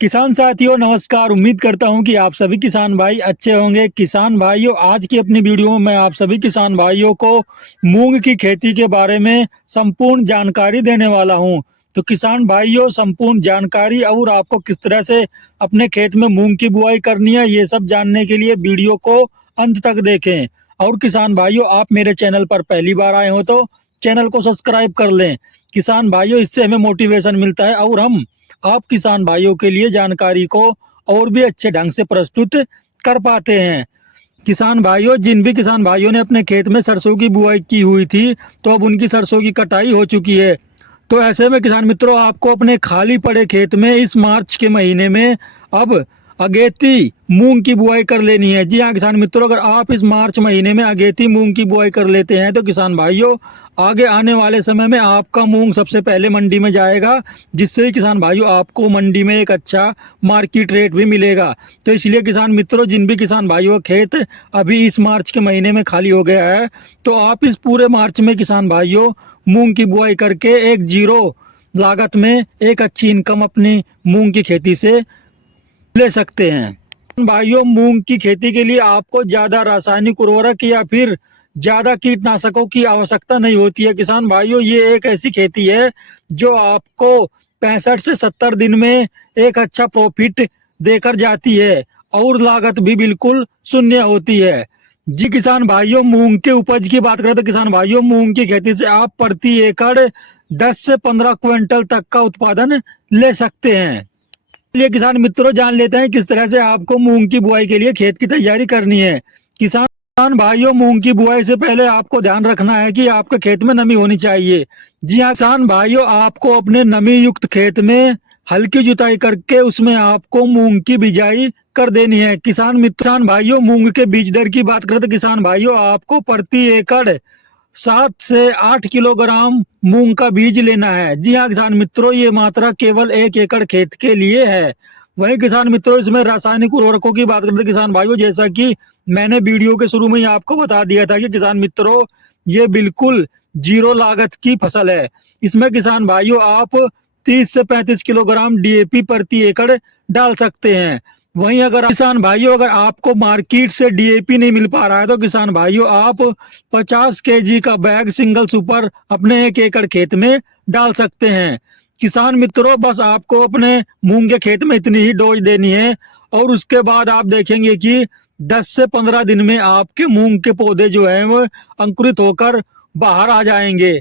किसान साथियों नमस्कार। उम्मीद करता हूं कि आप सभी किसान भाई अच्छे होंगे। किसान भाइयों, आज की अपनी वीडियो में मैं आप सभी किसान भाइयों को मूंग की खेती के बारे में संपूर्ण जानकारी देने वाला हूं। तो किसान भाइयों, संपूर्ण जानकारी और आपको किस तरह से अपने खेत में मूंग की बुआई करनी है, ये सब जानने के लिए वीडियो को अंत तक देखें। और किसान भाइयों, आप मेरे चैनल पर पहली बार आए हो तो चैनल को सब्सक्राइब कर लें। किसान भाइयों, इससे हमें मोटिवेशन मिलता है और हम आप किसान भाइयों के लिए जानकारी को और भी अच्छे ढंग से प्रस्तुत कर पाते हैं। किसान भाइयों, जिन भी किसान भाइयों ने अपने खेत में सरसों की बुआई की हुई थी, तो अब उनकी सरसों की कटाई हो चुकी है। तो ऐसे में किसान मित्रों, आपको अपने खाली पड़े खेत में इस मार्च के महीने में अब अगेती मूंग की बुआई कर लेनी है। जी हाँ किसान मित्रों, अगर आप इस मार्च महीने में अगेती मूंग की बुआई कर लेते हैं तो किसान भाइयों, आगे आने वाले समय में आपका मूंग सबसे पहले मंडी में जाएगा, जिससे किसान भाइयों आपको मंडी में एक अच्छा मार्केट रेट भी मिलेगा। तो इसलिए किसान मित्रों, जिन भी किसान भाइयों का खेत अभी इस मार्च के महीने में खाली हो गया है, तो आप इस पूरे मार्च में किसान भाइयों मूंग की बुआई करके एक जीरो लागत में एक अच्छी इनकम अपनी मूंग की खेती से ले सकते हैं। भाइयों, मूंग की खेती के लिए आपको ज्यादा रासायनिक उर्वरक या फिर ज्यादा कीटनाशकों की आवश्यकता नहीं होती है। किसान भाइयों, ये एक ऐसी खेती है जो आपको 65 से 70 दिन में एक अच्छा प्रॉफिट देकर जाती है और लागत भी बिल्कुल शून्य होती है। जी किसान भाइयों, मूंग के उपज की बात करें तो किसान भाइयों, मूंग की खेती से आप प्रति एकड़ 10 से 15 क्विंटल तक का उत्पादन ले सकते हैं। चलिए किसान मित्रों, जान लेते हैं किस तरह से आपको मूंग की बुआई के लिए खेत की तैयारी करनी है। किसान भाइयों, मूंग की बुआई से पहले आपको ध्यान रखना है कि आपके खेत में नमी होनी चाहिए। जी हाँ किसान भाइयों, आपको अपने नमी युक्त खेत में हल्की जुताई करके उसमें आपको मूंग की बिजाई कर देनी है। किसान भाइयों, मूंग के बीज दर की बात करें तो किसान भाइयों, आपको प्रति एकड़ 7 से 8 किलोग्राम मूंग का बीज लेना है। जी हाँ किसान मित्रों, ये मात्रा केवल 1 एकड़ खेत के लिए है। वहीं किसान मित्रों, इसमें रासायनिक उर्वरकों की बात करते किसान भाइयों, जैसा कि मैंने वीडियो के शुरू में ही आपको बता दिया था कि किसान मित्रों, ये बिल्कुल जीरो लागत की फसल है। इसमें किसान भाइयों आप 30 से 35 किलोग्राम डीएपी प्रति एकड़ डाल सकते हैं। वहीं अगर किसान भाइयों, अगर आपको मार्केट से डीएपी नहीं मिल पा रहा है तो किसान भाइयों आप 50 केजी का बैग सिंगल सुपर अपने 1 एकड़ खेत में डाल सकते हैं। किसान मित्रों, बस आपको अपने मूंग के खेत में इतनी ही डोज देनी है और उसके बाद आप देखेंगे कि 10 से 15 दिन में आपके मूंग के पौधे जो हैं वो अंकुरित होकर बाहर आ जाएंगे।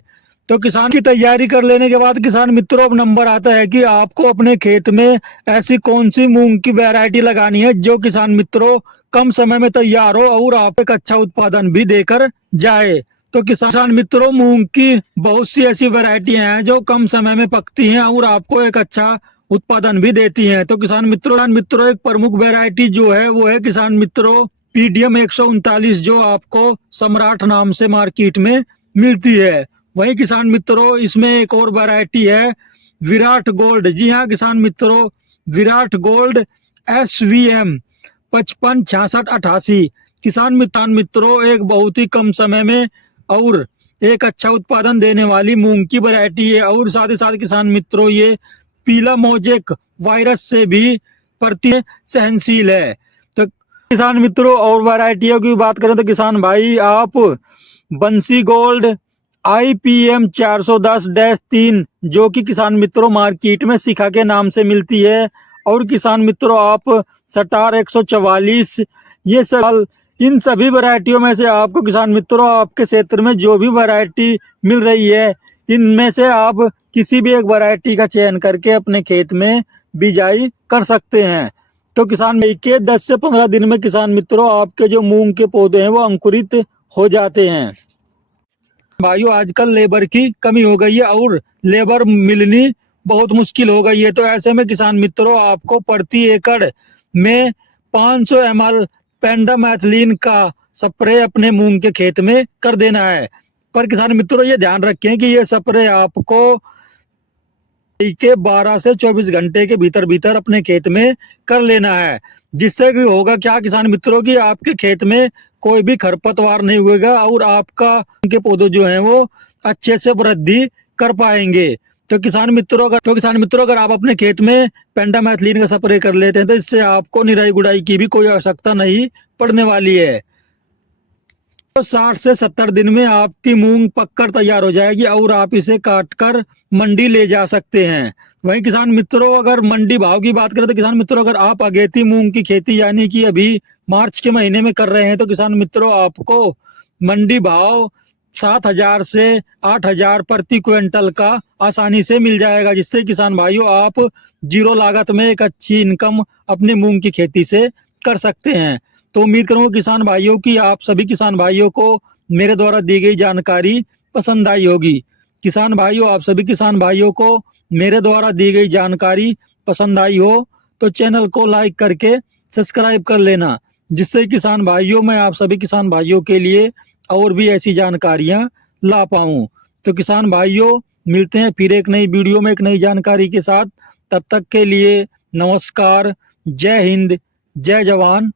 तो किसान की तैयारी कर लेने के बाद किसान मित्रों, अब नंबर आता है कि आपको अपने खेत में ऐसी कौन सी मूंग की वैरायटी लगानी है जो किसान मित्रों कम समय में तैयार हो और आप एक अच्छा उत्पादन भी देकर जाए। तो किसान मित्रों, मूंग की बहुत सी ऐसी वैरायटी हैं जो कम समय में पकती हैं और आपको एक अच्छा उत्पादन भी देती हैं। तो किसान मित्रों एक प्रमुख वैरायटी जो है वो है किसान मित्रों पीडीएम 139, जो आपको सम्राट नाम से मार्केट में मिलती है। वहीं किसान मित्रों, इसमें एक और वैरायटी है विराट गोल्ड। जी हाँ किसान मित्रों, विराट गोल्ड SVM 556688 किसान मित्रों एक बहुत ही कम समय में और एक अच्छा उत्पादन देने वाली मूंग की वैरायटी है और साथ ही साथ किसान मित्रों ये पीला मोजेक वायरस से भी प्रति सहनशील है। तो किसान मित्रों, और वैरायटियों की बात करें तो किसान भाई आप बंसी गोल्ड IPM 410-3, जो कि किसान मित्रों मार्केट में शिखा के नाम से मिलती है, और किसान मित्रों आप सटार 144, ये सब इन सभी वैरायटियों में से आपको किसान मित्रों आपके क्षेत्र में जो भी वैरायटी मिल रही है, इनमें से आप किसी भी एक वैरायटी का चयन करके अपने खेत में बिजाई कर सकते हैं। तो किसान के 10 से 15 दिन में किसान मित्रों आपके जो मूंग के पौधे हैं वो अंकुरित हो जाते हैं। भाइयों, आजकल लेबर की कमी हो गई है और लेबर मिलनी बहुत मुश्किल हो गई है। तो ऐसे में किसान मित्रों आपको प्रति एकड़ में 500 ml पेंडामेथलिन का स्प्रे अपने मूंग के खेत में कर देना है। पर किसान मित्रों ये ध्यान रखें कि ये स्प्रे आपको के 12 से 24 घंटे के भीतर भीतर अपने खेत में कर लेना है, जिससे कि होगा क्या किसान मित्रों की आपके खेत में कोई भी खरपतवार नहीं होगा और आपका उनके पौधे जो हैं वो अच्छे से वृद्धि कर पाएंगे। तो किसान मित्रों अगर आप अपने खेत में पेंटामेथलिन का स्प्रे कर लेते हैं तो इससे आपको निराई गुड़ाई की भी कोई आवश्यकता नहीं पड़ने वाली है। तो 60 से 70 दिन में आपकी मूंग पककर तैयार हो जाएगी और आप इसे काटकर मंडी ले जा सकते हैं। वहीं किसान मित्रों अगर मंडी भाव की बात करें तो किसान मित्रों अगर आप अगेती मूंग की खेती यानी कि अभी मार्च के महीने में कर रहे हैं तो किसान मित्रों आपको मंडी भाव 7,000 से 8,000 प्रति क्विंटल का आसानी से मिल जाएगा, जिससे किसान भाइयों आप जीरो लागत में एक अच्छी इनकम अपने मूंग की खेती से कर सकते हैं। तो उम्मीद करूंगा किसान भाइयों की आप सभी किसान भाइयों को मेरे द्वारा दी गई जानकारी पसंद आई होगी। किसान भाइयों आप सभी किसान भाइयों को मेरे द्वारा दी गई जानकारी पसंद आई हो तो चैनल को लाइक करके सब्सक्राइब कर लेना, जिससे किसान भाइयों मैं आप सभी किसान भाइयों के लिए और भी ऐसी जानकारियां ला पाऊं। तो किसान भाइयों मिलते हैं फिर एक नई वीडियो में एक नई जानकारी के साथ। तब तक के लिए नमस्कार, जय हिंद, जय जवान,